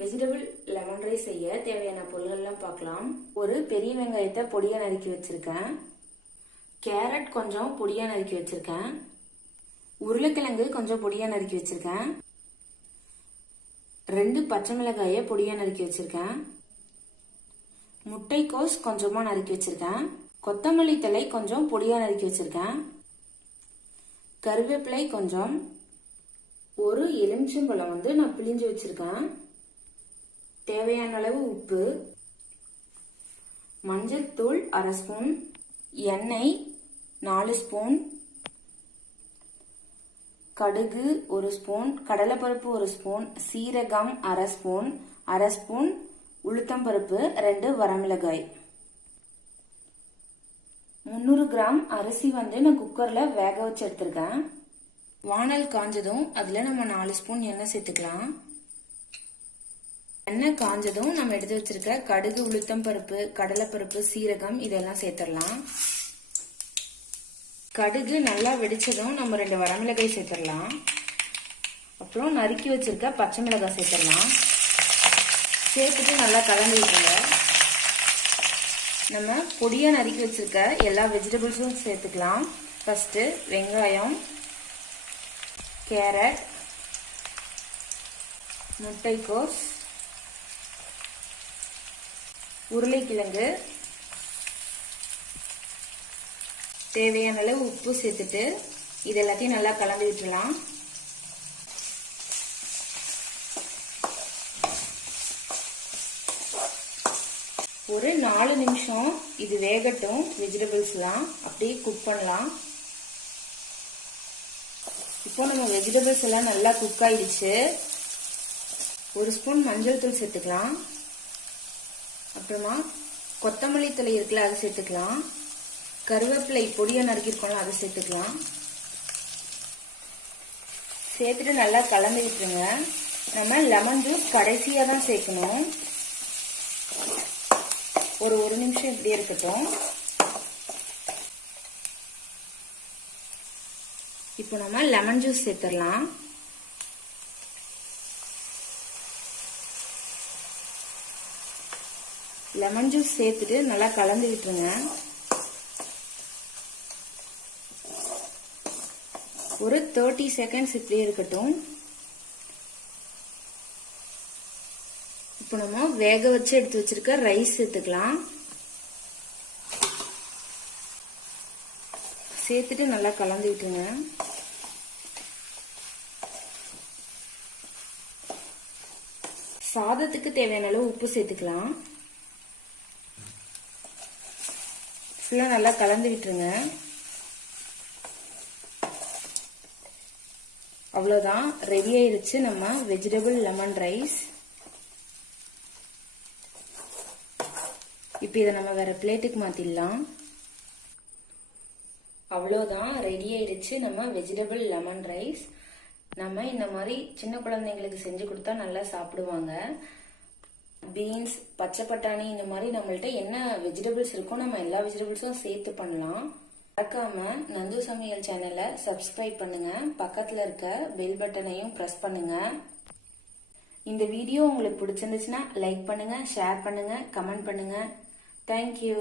Vegetable lemon rice செய்ய தேவையான பொருள்கள்லாம் பார்க்கலாம். ஒரு பெரிய வெங்காயத்தை பொடியா நறுக்கி வச்சிருக்கேன். கேரட் கொஞ்சம் பொடியா நறுக்கி வச்சிருக்கேன். உருளைக்கிழங்கு கொஞ்சம் பொடியா நறுக்கி வச்சிருக்கேன். 2 பச்சை மிளகாயை பொடியா நறுக்கி வச்சிருக்கேன். முட்டைக்கோஸ் கொஞ்சமா நறுக்கி வச்சிருக்கேன். கொத்தமல்லி தழை கொஞ்சம் பொடியா நறுக்கி வச்சிருக்கேன். கருவேப்பிலை கொஞ்சம். ஒரு எலுமிச்சம்பழம் நான் பிழிஞ்சு வச்சிருக்கேன். தேவையான அளவு உப்பு, மஞ்சள் தூள் 1/2 ஸ்பூன், எண்ணெய் 4 ஸ்பூன், கடுகு 1 ஸ்பூன், கடலைப்பருப்பு 1 ஸ்பூன், சீரகம் 1/2 ஸ்பூன், 1/2 ஸ்பூன் உளுத்தம்பருப்பு, 2 வரமிளகாய். 300 கிராம் அரிசி நான் குக்கர்ல வேக வச்சு எடுத்திருக்கேன். வானல் காஞ்சதும் அதுல நம்ம 4 ஸ்பூன் எண்ணெய் சேர்த்துக்கலாம். எண்ணெய் காஞ்சதும் நம்ம எடுத்து வச்சிருக்க கடுகு, உளுத்தம் பருப்பு, கடலைப்பருப்பு, சீரகம் இதெல்லாம் சேர்த்துடலாம். கடுகு நல்லா வெடிச்சதும் நம்ம 2 வரமிளகாய் சேர்த்துடலாம். அப்புறம் நறுக்கி வச்சிருக்க பச்சை மிளகாய் சேர்த்துடலாம். சேர்த்துட்டு நல்லா கலந்து விட்டுருங்க. நம்ம பொடியா நறுக்கி வச்சிருக்க எல்லா வெஜிடபிள்ஸும் சேர்த்துக்கலாம். ஃபர்ஸ்ட் வெங்காயம், கேரட், முட்டைக்கோஸ், உருளைக்கிழங்கு, தேவையான அளவு உப்பு சேர்த்துட்டு இது எல்லாத்தையும் நல்லா கலந்து விட்டுலாம். ஒரு 4 நிமிஷம் இது வேகட்டும். வெஜிடபிள்ஸ்லாம் அப்படியே குக் பண்ணலாம். இப்போ நம்ம வெஜிடபிள்ஸ் எல்லாம் நல்லா குக் ஆயிடுச்சு. 1 ஸ்பூன் மஞ்சள் தூள் சேர்த்துக்கலாம். அப்புறமா கொத்தமல்லி தழை இருக்குல்ல அதை சேர்த்துக்கலாம். கருவேப்பிலை பொடியா நறுக்கிருக்கோம்ல அதை சேர்த்துக்கலாம். சேர்த்துட்டு நல்லா கலந்து விட்டுருங்க. நம்ம லெமன் ஜூஸ் கடைசியா தான் சேர்க்கணும். ஒரு 1 நிமிஷம் இப்படியே இருக்கட்டும். இப்போ நம்ம லெமன் ஜூஸ் சேர்த்துடலாம். லெமன் ஜூஸ் சேர்த்துட்டு நல்லா கலந்து விட்டுருங்க. ஒரு 30 செகண்ட்ஸ் இப்படியே இருக்கட்டும். இப்போ நம்ம வேக வச்சு எடுத்து வச்சிருக்க ரைஸ் சேர்த்துக்கலாம். சேர்த்துட்டு நல்லா கலந்து விட்டுருங்க. சாதத்துக்கு தேவையான அளவு உப்பு சேர்த்துக்கலாம். ஃபுல்லாக நல்லா கலந்து விட்டுருங்க. அவ்வளோதான், ரெடி ஆயிடுச்சு நம்ம வெஜிடபிள் லெமன் ரைஸ். இப்போ இதை நம்ம வேற பிளேட்டுக்கு மாத்திடலாம். அவ்வளோதான், ரெடி ஆயிடுச்சு நம்ம வெஜிடபிள் லெமன் ரைஸ். நம்ம இந்த மாதிரி சின்ன குழந்தைங்களுக்கு செஞ்சு கொடுத்தா நல்லா சாப்பிடுவாங்க. பீன்ஸ், பச்சை பட்டாணி இந்த மாதிரி நம்மள்ட்ட என்ன வெஜிடபிள்ஸ் இருக்கோ நம்ம எல்லா வெஜிடபிள்ஸும் சேர்த்து பண்ணலாம். மறக்காம நந்து சமையல் சேனலை சப்ஸ்கிரைப் பண்ணுங்க. பக்கத்துல இருக்க பெல் பட்டனையும் பிரஸ் பண்ணுங்க. இந்த வீடியோ உங்களுக்கு பிடிச்சிருந்துச்சுன்னா லைக் பண்ணுங்க, ஷேர் பண்ணுங்க, கமெண்ட் பண்ணுங்க. தேங்க்யூ.